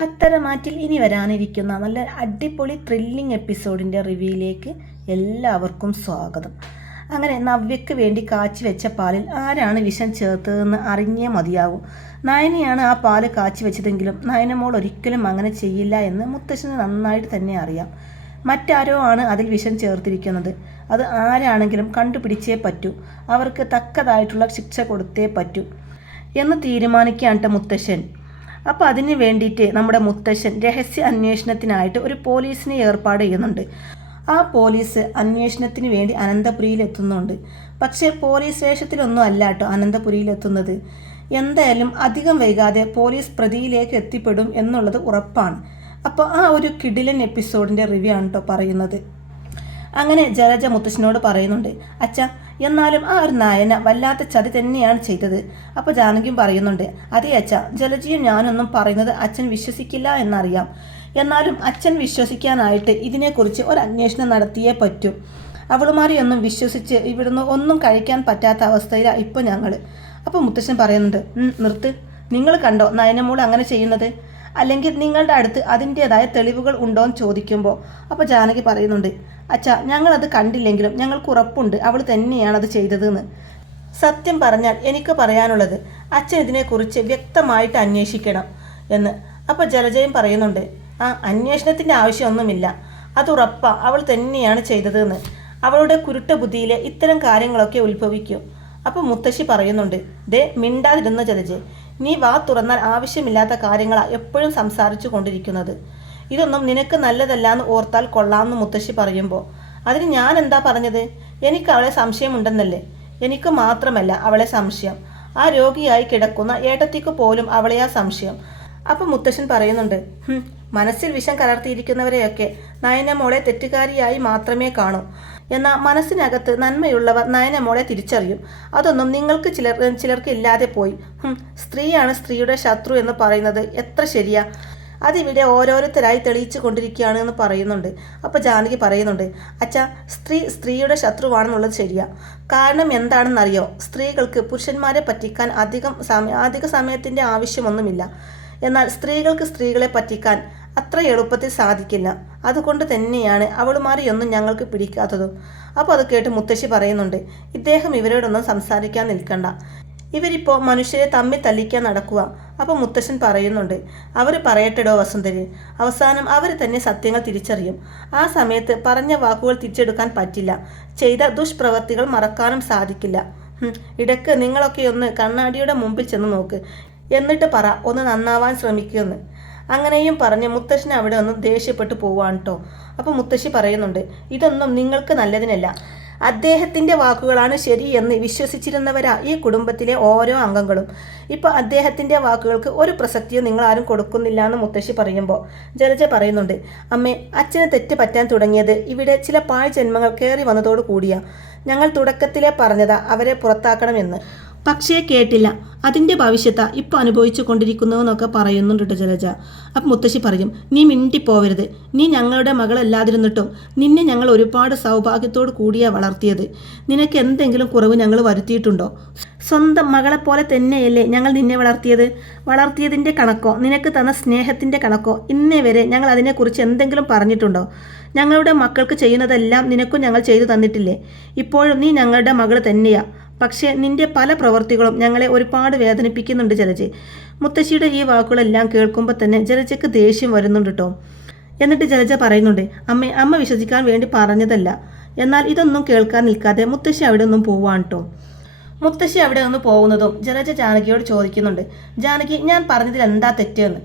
പത്തരമാറ്റിൽ ഇനി വരാനിരിക്കുന്ന നല്ല അടിപൊളി ത്രില്ലിംഗ് എപ്പിസോഡിൻ്റെ റിവ്യൂയിലേക്ക് എല്ലാവർക്കും സ്വാഗതം. അങ്ങനെ നവ്യയ്ക്ക് വേണ്ടി കാച്ചി വെച്ച പാലിൽ ആരാണ് വിഷം ചേർത്തതെന്ന് അറിഞ്ഞേ മതിയാവും. നയനയാണ് ആ പാല് കാച്ചി വെച്ചതെങ്കിലും നയനമോൾ ഒരിക്കലും അങ്ങനെ ചെയ്യില്ല എന്ന് മുത്തശ്ശന് നന്നായിട്ട് തന്നെ അറിയാം. മറ്റാരോ ആണ് അതിൽ വിഷം ചേർത്തിരിക്കുന്നത്. അത് ആരാണെങ്കിലും കണ്ടുപിടിച്ചേ പറ്റൂ, അവർക്ക് തക്കതായിട്ടുള്ള ശിക്ഷ കൊടുത്തേ പറ്റൂ എന്ന് തീരുമാനിക്കാണ്ട് മുത്തശ്ശൻ. അപ്പോൾ അതിന് വേണ്ടിയിട്ട് നമ്മുടെ മുത്തശ്ശൻ രഹസ്യ അന്വേഷണത്തിനായിട്ട് ഒരു പോലീസിനെ ഏർപ്പാട് ചെയ്യുന്നുണ്ട്. ആ പോലീസ് അന്വേഷണത്തിന് വേണ്ടി അനന്തപുരിയിലെത്തുന്നുണ്ട്. പക്ഷേ പോലീസ് വേഷത്തിലൊന്നും അല്ല കേട്ടോ അനന്തപുരിയിലെത്തുന്നത്. എന്തായാലും അധികം വൈകാതെ പോലീസ് പ്രതിയിലേക്ക് എത്തിപ്പെടും എന്നുള്ളത് ഉറപ്പാണ്. അപ്പോൾ ആ ഒരു കിടിലൻ എപ്പിസോഡിൻ്റെ റിവ്യൂ ആണ് കേട്ടോ പറയുന്നത്. അങ്ങനെ ജലജ മുത്തശ്ശനോട് പറയുന്നുണ്ട്, അച്ഛാ എന്നാലും ആ ഒരു നയന വല്ലാത്ത ചതി തന്നെയാണ് ചെയ്തത്. അപ്പോൾ ജാനകിയും പറയുന്നുണ്ട്, അതെ അച്ഛാ, ജലജയും ഞാനൊന്നും പറയുന്നത് അച്ഛൻ വിശ്വസിക്കില്ല എന്നറിയാം. എന്നാലും അച്ഛൻ വിശ്വസിക്കാനായിട്ട് ഇതിനെക്കുറിച്ച് ഒരു അന്വേഷണം നടത്തിയേ പറ്റൂ. അവളുമാരെയൊന്നും വിശ്വസിച്ച് ഇവിടുന്ന് ഒന്നും കഴിക്കാൻ പറ്റാത്ത അവസ്ഥയിലാണ് ഇപ്പോൾ ഞങ്ങൾ. അപ്പോൾ മുത്തശ്ശൻ പറയുന്നുണ്ട്, നിർത്ത്, നിങ്ങൾ കണ്ടോ നയനമോൾ അങ്ങനെ ചെയ്യുന്നത്? അല്ലെങ്കിൽ നിങ്ങളുടെ അടുത്ത് അതിൻ്റേതായ തെളിവുകൾ ഉണ്ടോ എന്ന് ചോദിക്കുമ്പോൾ അപ്പോൾ ജാനകി പറയുന്നുണ്ട്, അച്ഛാ ഞങ്ങളത് കണ്ടില്ലെങ്കിലും ഞങ്ങൾക്ക് ഉറപ്പുണ്ട് അവൾ തന്നെയാണ് അത് ചെയ്തതെന്ന്. സത്യം പറഞ്ഞാൽ എനിക്ക് പറയാനുള്ളത് അച്ഛൻ ഇതിനെക്കുറിച്ച് വ്യക്തമായിട്ട് അന്വേഷിക്കണം എന്ന്. അപ്പോൾ ജലജയും പറയുന്നുണ്ട്, ആ അന്വേഷണത്തിൻ്റെ ആവശ്യമൊന്നുമില്ല, അതുറപ്പാ അവൾ തന്നെയാണ് ചെയ്തതെന്ന്. അവളുടെ കുരുട്ട ബുദ്ധിയിലെ ഇത്തരം കാര്യങ്ങളൊക്കെ ഉത്ഭവിക്കും. അപ്പോൾ മുത്തശ്ശി പറയുന്നുണ്ട്, ദേ മിണ്ടാതിരുന്ന ജലജെ, നീ വാ തുറന്നാൽ ആവശ്യമില്ലാത്ത കാര്യങ്ങളാണ് എപ്പോഴും സംസാരിച്ചു കൊണ്ടിരിക്കുന്നത്. ഇതൊന്നും നിനക്ക് നല്ലതല്ല എന്ന് ഓർത്താൽ കൊള്ളാമെന്ന് മുത്തശ്ശി പറയുമ്പോൾ അതിന് ഞാൻ എന്താ പറഞ്ഞത്? എനിക്ക് അവളെ സംശയമുണ്ടെന്നല്ലേ? എനിക്ക് മാത്രമല്ല അവളെ സംശയം, ആ രോഗിയായി കിടക്കുന്ന ഏട്ടത്തിക്ക് പോലും അവളെയാ സംശയം. അപ്പം മുത്തശ്ശൻ പറയുന്നുണ്ട്, മനസ്സിൽ വിഷം കലർത്തിയിരിക്കുന്നവരെയൊക്കെ നയനമോളെ തെറ്റുകാരിയായി മാത്രമേ കാണൂ. എന്നാൽ മനസ്സിനകത്ത് നന്മയുള്ളവർ നയനമോളെ തിരിച്ചറിയും. അതൊന്നും നിങ്ങൾക്ക് ചിലർക്ക് ഇല്ലാതെ പോയി. സ്ത്രീയാണ് സ്ത്രീയുടെ ശത്രു എന്ന് പറയുന്നത് എത്ര ശരിയാ? അതിവിടെ ഓരോരുത്തരായി തെളിയിച്ചു കൊണ്ടിരിക്കുകയാണ് എന്ന് പറയുന്നുണ്ട്. അപ്പോൾ ജാനകി പറയുന്നുണ്ട്, അച്ഛാ സ്ത്രീയുടെ ശത്രുവാണെന്നുള്ളത് ശരിയാ. കാരണം എന്താണെന്നറിയോ? സ്ത്രീകൾക്ക് പുരുഷന്മാരെ പറ്റിക്കാൻ അധിക സമയത്തിൻ്റെ ആവശ്യമൊന്നുമില്ല. എന്നാൽ സ്ത്രീകൾക്ക് സ്ത്രീകളെ പറ്റിക്കാൻ അത്ര എളുപ്പത്തിൽ സാധിക്കില്ല. അതുകൊണ്ട് തന്നെയാണ് അവളുമാരെയൊന്നും ഞങ്ങൾക്ക് പിടിക്കാത്തതും. അപ്പോൾ അത് കേട്ട് മുത്തശ്ശി പറയുന്നുണ്ട്, ഇദ്ദേഹം ഇവരോടൊന്നും സംസാരിക്കാൻ നിൽക്കണ്ട, ഇവരിപ്പോൾ മനുഷ്യരെ തമ്മിൽ തല്ലിക്കാൻ നടക്കുക. അപ്പോൾ മുത്തശ്ശൻ പറയുന്നുണ്ട്, അവർ പറയട്ടെടോ വസുന്ധരി, അവസാനം അവർ തന്നെ സത്യങ്ങൾ തിരിച്ചറിയും. ആ സമയത്ത് പറഞ്ഞ വാക്കുകൾ തിരിച്ചെടുക്കാൻ പറ്റില്ല, ചെയ്ത ദുഷ്പ്രവൃത്തികൾ മറക്കാനും സാധിക്കില്ല. ഇടയ്ക്ക് നിങ്ങളൊക്കെ ഒന്ന് കണ്ണാടിയുടെ മുമ്പിൽ ചെന്ന് നോക്ക്, എന്നിട്ട് പറ ഒന്ന് നന്നാവാൻ ശ്രമിക്കുമെന്ന്. അങ്ങനെയും പറഞ്ഞ് മുത്തശ്ശൻ അവിടെ ഒന്ന് ദേഷ്യപ്പെട്ടു പോവാണ് കേട്ടോ. അപ്പോൾ മുത്തശ്ശി പറയുന്നുണ്ട്, ഇതൊന്നും നിങ്ങൾക്ക് നല്ലതിനല്ല. അദ്ദേഹത്തിൻ്റെ വാക്കുകളാണ് ശരിയെന്ന് വിശ്വസിച്ചിരുന്നവരാ ഈ കുടുംബത്തിലെ ഓരോ അംഗങ്ങളും. ഇപ്പോൾ അദ്ദേഹത്തിൻ്റെ വാക്കുകൾക്ക് ഒരു പ്രസക്തിയും നിങ്ങളാരും കൊടുക്കുന്നില്ല എന്ന് മുത്തശ്ശി പറയുമ്പോൾ ജലജ പറയുന്നുണ്ട്, അമ്മേ, അച്ഛന് തെറ്റ് പറ്റാൻ തുടങ്ങിയത് ഇവിടെ ചില പാഴ് ജന്മങ്ങൾ കയറി വന്നതോടു കൂടിയാ. ഞങ്ങൾ തുടക്കത്തിലേ പറഞ്ഞതാ അവരെ പുറത്താക്കണമെന്ന്, പക്ഷേ കേട്ടില്ല. അതിൻ്റെ ഭവിഷ്യത്താ ഇപ്പോൾ അനുഭവിച്ചു കൊണ്ടിരിക്കുന്നതെന്നൊക്കെ പറയുന്നുണ്ട് കേട്ടോ ജലജ. അപ്പം മുത്തശ്ശി പറയും, നീ മിണ്ടിപ്പോവരുത്. നീ ഞങ്ങളുടെ മകളല്ലാതിരുന്നിട്ടും നിന്നെ ഞങ്ങൾ ഒരുപാട് സൗഭാഗ്യത്തോടു കൂടിയാണ് വളർത്തിയത്. നിനക്ക് എന്തെങ്കിലും കുറവ് ഞങ്ങൾ വരുത്തിയിട്ടുണ്ടോ? സ്വന്തം മകളെപ്പോലെ തന്നെയല്ലേ ഞങ്ങൾ നിന്നെ വളർത്തിയതിൻ്റെ കണക്കോ നിനക്ക് തന്ന സ്നേഹത്തിൻ്റെ കണക്കോ ഇന്നേ വരെ ഞങ്ങൾ അതിനെക്കുറിച്ച് എന്തെങ്കിലും പറഞ്ഞിട്ടുണ്ടോ? ഞങ്ങളുടെ മക്കൾക്ക് ചെയ്യുന്നതെല്ലാം നിനക്കും ഞങ്ങൾ ചെയ്തു തന്നിട്ടില്ലേ? ഇപ്പോഴും നീ ഞങ്ങളുടെ മകൾ തന്നെയാ. പക്ഷേ നിന്റെ പല പ്രവൃത്തികളും ഞങ്ങളെ ഒരുപാട് വേദനിപ്പിക്കുന്നുണ്ട് ജലജെ. മുത്തശ്ശിയുടെ ഈ വാക്കുകളെല്ലാം കേൾക്കുമ്പോൾ തന്നെ ജലജയ്ക്ക് ദേഷ്യം വരുന്നുണ്ട് കേട്ടോ. എന്നിട്ട് ജലജ പറയുന്നുണ്ട്, അമ്മ വിശ്വസിക്കാൻ വേണ്ടി പറഞ്ഞതല്ല. എന്നാൽ ഇതൊന്നും കേൾക്കാൻ നിൽക്കാതെ മുത്തശ്ശി അവിടെ ഒന്നും പോവാണ് കേട്ടോ. മുത്തശ്ശി അവിടെ നിന്ന് പോകുന്നതും ജലജ ജാനകിയോട് ചോദിക്കുന്നുണ്ട്, ജാനകി, ഞാൻ പറഞ്ഞതിൽ എന്താ തെറ്റെന്ന്?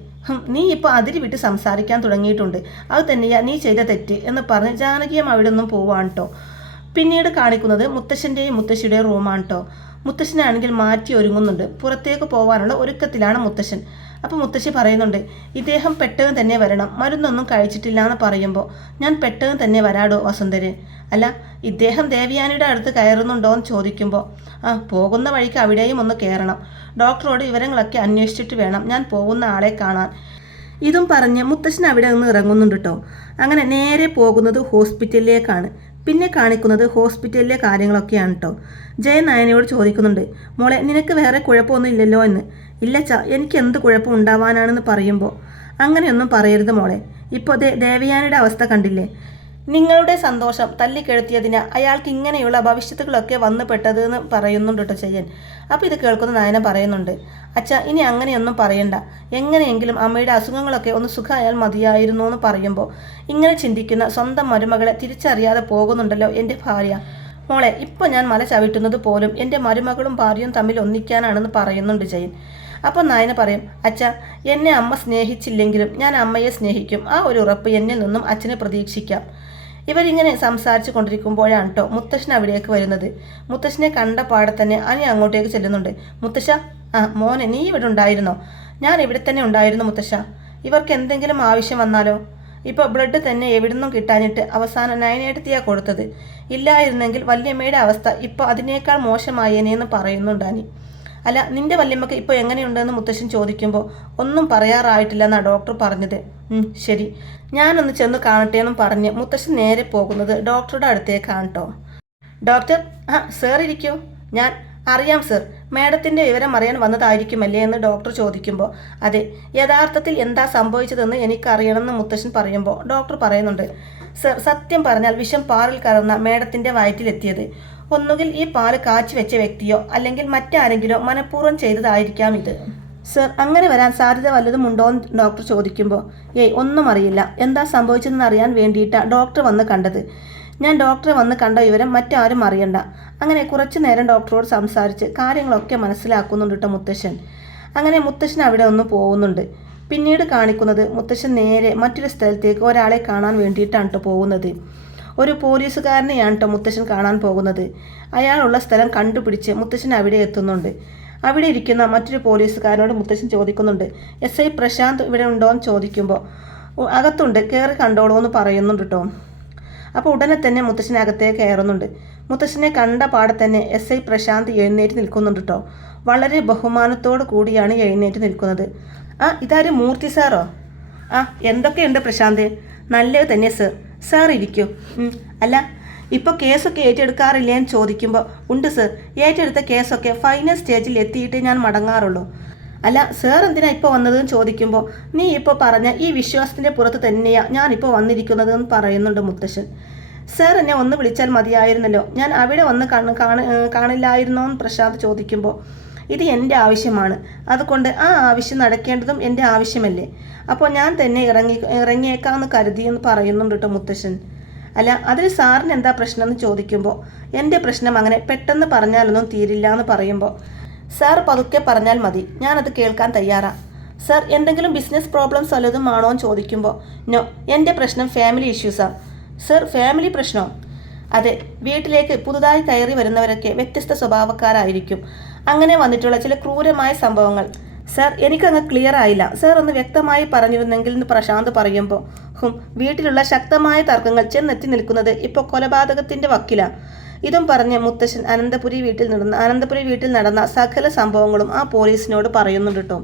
നീ ഇപ്പോൾ അതിരി വിട്ട് സംസാരിക്കാൻ തുടങ്ങിയിട്ടുണ്ട്, അത് തന്നെയാ നീ ചെയ്ത തെറ്റ് എന്ന് പറഞ്ഞ് ജാനകിയും അവിടെ നിന്നും പോവാണ് കേട്ടോ. പിന്നീട് കാണിക്കുന്നത് മുത്തശ്ശൻ്റെയും മുത്തശ്ശിയുടെയും റൂമാണ് കേട്ടോ. മുത്തശ്ശനാണെങ്കിൽ മാറ്റി ഒരുങ്ങുന്നുണ്ട്, പുറത്തേക്ക് പോകാനുള്ള ഒരുക്കത്തിലാണ് മുത്തശ്ശൻ. അപ്പോൾ മുത്തശ്ശി പറയുന്നുണ്ട്, ഇദ്ദേഹം പെട്ടെന്ന് തന്നെ വരണം, മരുന്നൊന്നും കഴിച്ചിട്ടില്ല എന്ന് പറയുമ്പോൾ ഞാൻ പെട്ടെന്ന് തന്നെ വരാടോ വസുന്ധരെ. അല്ല, ഇദ്ദേഹം ദേവയാനിയുടെ അടുത്ത് കയറുന്നുണ്ടോ എന്ന് ചോദിക്കുമ്പോൾ പോകുന്ന വഴിക്ക് അവിടെയും ഒന്ന് കയറണം, ഡോക്ടറോട് വിവരങ്ങളൊക്കെ അന്വേഷിച്ചിട്ട് വേണം ഞാൻ പോകുന്ന ആളെ കാണാൻ. ഇതും പറഞ്ഞ് മുത്തശ്ശൻ അവിടെ നിന്ന് ഇറങ്ങുന്നുണ്ട് കേട്ടോ. അങ്ങനെ നേരെ പോകുന്നത് ഹോസ്പിറ്റലിലേക്കാണ്. പിന്നെ കാണിക്കുന്നത് ഹോസ്പിറ്റലിലെ കാര്യങ്ങളൊക്കെയാണ് കേട്ടോ. ജയൻ നയനയോട് ചോദിക്കുന്നുണ്ട്, മോളെ നിനക്ക് വേറെ കുഴപ്പമൊന്നും ഇല്ലല്ലോ എന്ന്. ഇല്ലച്ചാ, എനിക്ക് എന്ത് കുഴപ്പം ഉണ്ടാവാനാണെന്ന് പറയുമ്പോൾ അങ്ങനെയൊന്നും പറയരുത് മോളെ. ഇപ്പോൾ ദേവയാനിയുടെ അവസ്ഥ കണ്ടില്ലേ? നിങ്ങളുടെ സന്തോഷം തല്ലിക്കെടുത്തിയതിന് അയാൾക്ക് ഇങ്ങനെയുള്ള ഭവിഷ്യത്തുകളൊക്കെ വന്നു പെട്ടത് എന്ന് പറയുന്നുണ്ട് കേട്ടോ ചെയ്യൻ. അപ്പോൾ ഇത് കേൾക്കുന്ന നയന പറയുന്നുണ്ട്, അച്ഛാ ഇനി അങ്ങനെയൊന്നും പറയണ്ട, എങ്ങനെയെങ്കിലും അമ്മയുടെ അസുഖങ്ങളൊക്കെ ഒന്ന് സുഖമായാൽ മതിയായിരുന്നു എന്ന് പറയുമ്പോൾ ഇങ്ങനെ ചിന്തിക്കുന്ന സ്വന്തം മരുമകളെ തിരിച്ചറിയാതെ പോകുന്നുണ്ടല്ലോ എൻ്റെ ഭാര്യ. മോളെ, ഇപ്പോൾ ഞാൻ മല ചവിട്ടുന്നത് പോലും എൻ്റെ മരുമകളും ഭാര്യയും തമ്മിൽ ഒന്നിക്കാനാണെന്ന് പറയുന്നുണ്ട് ജയൻ. അപ്പോൾ നയന പറയും, അച്ഛാ എന്നെ അമ്മ സ്നേഹിച്ചില്ലെങ്കിലും ഞാൻ അമ്മയെ സ്നേഹിക്കും, ആ ഒരു ഉറപ്പ് എന്നിൽ നിന്നും അച്ഛനെ പ്രതീക്ഷിക്കാം. ഇവരിങ്ങനെ സംസാരിച്ചു കൊണ്ടിരിക്കുമ്പോഴാണ് കേട്ടോ മുത്തശ്ശൻ അവിടേക്ക് വരുന്നത്. മുത്തശ്ശനെ കണ്ട പാടെ തന്നെ അനി അങ്ങോട്ടേക്ക് ചെല്ലുന്നുണ്ട്. മുത്തശ്ശ, മോനെ നീ ഇവിടെ ഉണ്ടായിരുന്നോ? ഞാൻ ഇവിടെ തന്നെ ഉണ്ടായിരുന്നു മുത്തശ്ശ. ഇവർക്ക് എന്തെങ്കിലും ആവശ്യം വന്നാലോ? ഇപ്പോൾ ബ്ലഡ് തന്നെ എവിടുന്നും കിട്ടാനിട്ട് അവസാനം നയനേട്ടത്തിയാണ് കൊടുത്തത്. ഇല്ലായിരുന്നെങ്കിൽ വല്യമ്മയുടെ അവസ്ഥ ഇപ്പോൾ അതിനേക്കാൾ മോശമായേനെന്ന് പറയുന്നുണ്ട് അനി. അല്ല, നിന്റെ വല്യമ്മക്ക് ഇപ്പോൾ എങ്ങനെയുണ്ടെന്ന് മുത്തശ്ശൻ ചോദിക്കുമ്പോൾ ഒന്നും പറയാറായിട്ടില്ലെന്നാണ് ഡോക്ടർ പറഞ്ഞത്. ശരി, ഞാനൊന്ന് ചെന്ന് കാണട്ടെ എന്നും പറഞ്ഞ് മുത്തശ്ശൻ നേരെ പോകുന്നത് ഡോക്ടറുടെ അടുത്തേക്കാണ് കേട്ടോ. ഡോക്ടർ, സാർ ഇരിക്കൂ. ഞാൻ അറിയാം സർ, മാഡത്തിൻ്റെ വിവരം അറിയാൻ വന്നതായിരിക്കുമല്ലേ എന്ന് ഡോക്ടർ ചോദിക്കുമ്പോൾ അതെ, യഥാർത്ഥത്തിൽ എന്താ സംഭവിച്ചതെന്ന് എനിക്കറിയണമെന്ന് മുത്തശ്ശൻ പറയുമ്പോൾ ഡോക്ടർ പറയുന്നുണ്ട്, സർ സത്യം പറഞ്ഞാൽ വിഷം പാലിൽ കലർന്ന മാഡത്തിൻ്റെ വയറ്റിലെത്തിയത് ഒന്നുകിൽ ഈ പാല് കാച്ചി വെച്ച വ്യക്തിയോ അല്ലെങ്കിൽ മറ്റാരെങ്കിലോ മനഃപൂർവ്വം ചെയ്തതായിരിക്കാം ഇത്. സർ, അങ്ങനെ വരാൻ സാധ്യത വല്ലതും ഉണ്ടോ എന്ന് ഡോക്ടർ ചോദിക്കുമ്പോൾ ഒന്നും അറിയില്ല, എന്താ സംഭവിച്ചതെന്ന് അറിയാൻ വേണ്ടിയിട്ടാണ് ഡോക്ടർ വന്ന് കണ്ടത്. ഞാൻ ഡോക്ടറെ വന്ന് കണ്ട വിവരം മറ്റാരും അറിയണ്ട. അങ്ങനെ കുറച്ചു നേരം ഡോക്ടറോട് സംസാരിച്ച് കാര്യങ്ങളൊക്കെ മനസ്സിലാക്കുന്നുണ്ട് കേട്ടോ മുത്തശ്ശൻ. അങ്ങനെ മുത്തശ്ശൻ അവിടെ ഒന്ന് പോകുന്നുണ്ട്. പിന്നീട് കാണിക്കുന്നത് മുത്തശ്ശൻ നേരെ മറ്റൊരു സ്ഥലത്തേക്ക് ഒരാളെ കാണാൻ വേണ്ടിയിട്ടാണ് കേട്ടോ പോകുന്നത്. ഒരു പോലീസുകാരനെയാണ് കേട്ടോ മുത്തശ്ശൻ കാണാൻ പോകുന്നത്. അയാളുള്ള സ്ഥലം കണ്ടുപിടിച്ച് മുത്തശ്ശൻ അവിടെ എത്തുന്നുണ്ട്. അവിടെ ഇരിക്കുന്ന മറ്റൊരു പോലീസുകാരനോട് മുത്തശ്ശൻ ചോദിക്കുന്നുണ്ട്, SI പ്രശാന്ത് ഇവിടെ ഉണ്ടോ എന്ന് ചോദിക്കുമ്പോൾ അകത്തുണ്ട്, കയറി കണ്ടോളൂ എന്ന് പറയുന്നുണ്ട് കേട്ടോ. അപ്പോൾ ഉടനെ തന്നെ മുത്തശ്ശൻ അകത്തേക്ക് കയറുന്നുണ്ട്. മുത്തശ്ശനെ കണ്ട പാടെ തന്നെ SI പ്രശാന്ത് എഴുന്നേറ്റ് നിൽക്കുന്നുണ്ട് കേട്ടോ. വളരെ ബഹുമാനത്തോടു കൂടിയാണ് എഴുന്നേറ്റ് നിൽക്കുന്നത്. ഇതാര്, മൂർത്തി സാറോ? എന്തൊക്കെയുണ്ട് പ്രശാന്ത്? നല്ലത് തന്നെ സർ. സാർ ഇരിക്കൂ. അല്ല, ഇപ്പോൾ കേസൊക്കെ ഏറ്റെടുക്കാറില്ലേ എന്ന് ചോദിക്കുമ്പോൾ ഉണ്ട് സർ, ഏറ്റെടുത്ത കേസൊക്കെ ഫൈനൽ സ്റ്റേജിൽ എത്തിയിട്ട് ഞാൻ മടങ്ങാറുള്ളൂ. അല്ല, സാർ എന്തിനാ ഇപ്പോൾ വന്നതെന്ന് ചോദിക്കുമ്പോൾ നീ ഇപ്പോൾ പറഞ്ഞ ഈ വിശ്വാസത്തിൻ്റെ പുറത്ത് തന്നെയാണ് ഞാനിപ്പോൾ വന്നിരിക്കുന്നതെന്ന് പറയുന്നുണ്ട് മുത്തശ്ശൻ. സാർ എന്നെ ഒന്ന് വിളിച്ചാൽ മതിയായിരുന്നല്ലോ, ഞാൻ അവിടെ വന്ന് കാണില്ലായിരുന്നോ എന്ന് പ്രശാന്ത് ചോദിക്കുമ്പോൾ ഇത് എൻ്റെ ആവശ്യമാണ്, അതുകൊണ്ട് ആ ആവശ്യം നടക്കേണ്ടതും എൻ്റെ ആവശ്യമല്ലേ, അപ്പോൾ ഞാൻ തന്നെ ഇറങ്ങിയേക്കാമെന്ന് കരുതിയെന്ന് പറയുന്നുണ്ട് കേട്ടോ മുത്തശ്ശൻ. അല്ല, അതിന് സാറിന് എന്താ പ്രശ്നം എന്ന് ചോദിക്കുമ്പോൾ എൻ്റെ പ്രശ്നം അങ്ങനെ പെട്ടെന്ന് പറഞ്ഞാലൊന്നും തീരില്ല എന്ന് പറയുമ്പോൾ സാർ പതുക്കെ പറഞ്ഞാൽ മതി, ഞാനത് കേൾക്കാൻ തയ്യാറാ. സാർ, എന്തെങ്കിലും ബിസിനസ് പ്രോബ്ലംസ് വല്ലതും ആണോ എന്ന് ചോദിക്കുമ്പോൾ നോ, എൻ്റെ പ്രശ്നം ഫാമിലി ഇഷ്യൂസാണ്. സാർ, ഫാമിലി പ്രശ്നമോ? അതെ, വീട്ടിലേക്ക് പുതുതായി കയറി വരുന്നവരൊക്കെ വ്യത്യസ്ത സ്വഭാവക്കാരായിരിക്കും. അങ്ങനെ വന്നിട്ടുള്ള ചില ക്രൂരമായ സംഭവങ്ങൾ. സാർ, എനിക്കങ്ങ് ക്ലിയർ ആയില്ല, സാർ ഒന്ന് വ്യക്തമായി പറഞ്ഞിരുന്നെങ്കിൽ എന്ന് പ്രശാന്ത് പറയുമ്പോൾ വീട്ടിലുള്ള ശക്തമായ തർക്കങ്ങൾ ചെന്നെത്തി നിൽക്കുന്നത് ഇപ്പോൾ കൊലപാതകത്തിൻ്റെ വക്കിലാണ്. ഇതും പറഞ്ഞ് മുത്തശ്ശൻ അനന്തപുരി വീട്ടിൽ നടന്ന സകല സംഭവങ്ങളും ആ പോലീസിനോട് പറയുന്നുണ്ട് കേട്ടോ.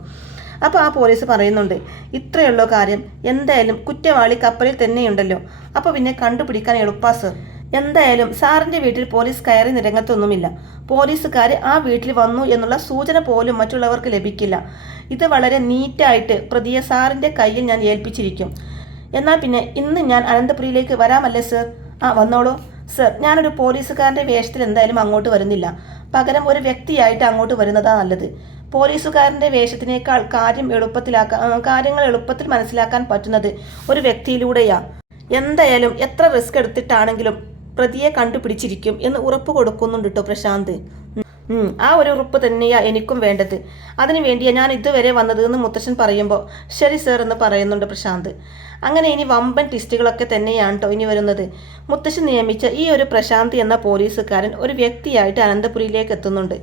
അപ്പോൾ ആ പോലീസ് പറയുന്നുണ്ട്, ഇത്രയുള്ള കാര്യം, എന്തായാലും കുറ്റവാളി കപ്പലിൽ തന്നെയുണ്ടല്ലോ, അപ്പോൾ പിന്നെ കണ്ടുപിടിക്കാൻ എളുപ്പാ സർ. എന്തായാലും സാറിൻ്റെ വീട്ടിൽ പോലീസ് കയറി നിരങ്ങത്തൊന്നുമില്ല. പോലീസുകാർ ആ വീട്ടിൽ വന്നു എന്നുള്ള സൂചന പോലും മറ്റുള്ളവർക്ക് ലഭിക്കില്ല. ഇത് വളരെ നീറ്റായിട്ട് പ്രതിയെ സാറിൻ്റെ കയ്യിൽ ഞാൻ ഏൽപ്പിച്ചിരിക്കും. എന്നാൽ പിന്നെ ഇന്ന് ഞാൻ അനന്തപുരിയിലേക്ക് വരാമല്ലേ സർ? വന്നോളൂ സർ. ഞാനൊരു പോലീസുകാരൻ്റെ വേഷത്തിൽ എന്തായാലും അങ്ങോട്ട് വരുന്നില്ല, പകരം ഒരു വ്യക്തിയായിട്ട് അങ്ങോട്ട് വരുന്നതാണ് നല്ലത്. പോലീസുകാരൻ്റെ വേഷത്തിനേക്കാൾ കാര്യങ്ങൾ എളുപ്പത്തിൽ മനസ്സിലാക്കാൻ പറ്റുന്നത് ഒരു വ്യക്തിയിലൂടെയാണ്. എന്തായാലും എത്ര റിസ്ക് എടുത്തിട്ടാണെങ്കിലും പ്രതിയെ കണ്ടുപിടിച്ചിരിക്കും എന്ന് ഉറപ്പ് കൊടുക്കുന്നുണ്ട് കേട്ടോ പ്രശാന്ത്. ആ ഒരു ഉറപ്പ് തന്നെയാണ് എനിക്കും വേണ്ടത്, അതിനു വേണ്ടിയാണ് ഞാൻ ഇതുവരെ വന്നത് എന്ന് മുത്തശ്ശൻ പറയുമ്പോൾ ശരി സർ എന്ന് പറയുന്നുണ്ട് പ്രശാന്ത്. അങ്ങനെ ഇനി വമ്പൻ ടിസ്റ്റുകളൊക്കെ തന്നെയാണ് കേട്ടോ ഇനി വരുന്നത്. മുത്തശ്ശൻ നിയമിച്ച ഈ ഒരു പ്രശാന്ത് എന്ന പോലീസുകാരൻ ഒരു വ്യക്തിയായിട്ട് അനന്തപുരിയിലേക്ക് എത്തുന്നുണ്ട്.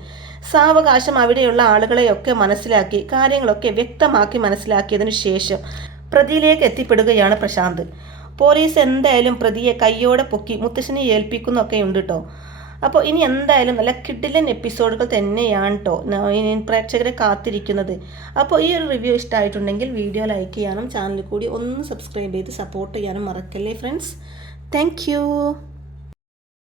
സാവകാശം അവിടെയുള്ള ആളുകളെയൊക്കെ മനസ്സിലാക്കി കാര്യങ്ങളൊക്കെ വ്യക്തമാക്കി മനസ്സിലാക്കിയതിനു ശേഷം പ്രതിയിലേക്ക് എത്തിപ്പെടുകയാണ് പ്രശാന്ത്. പോലീസ് എന്തായാലും പ്രതിയെ കയ്യോടെ പൊക്കി മുത്തശ്ശനെ ഏൽപ്പിക്കുന്നൊക്കെ ഉണ്ട് കേട്ടോ. അപ്പോൾ ഇനി എന്തായാലും നല്ല കിഡിലൻ എപ്പിസോഡുകൾ തന്നെയാണ് കേട്ടോ ഇനി പ്രേക്ഷകരെ കാത്തിരിക്കുന്നത്. അപ്പോൾ ഈ ഒരു റിവ്യൂ ഇഷ്ടമായിട്ടുണ്ടെങ്കിൽ വീഡിയോ ലൈക്ക് ചെയ്യാനും ചാനൽ കൂടി ഒന്ന് സബ്സ്ക്രൈബ് ചെയ്ത് സപ്പോർട്ട് ചെയ്യാനും മറക്കല്ലേ ഫ്രണ്ട്സ്. താങ്ക്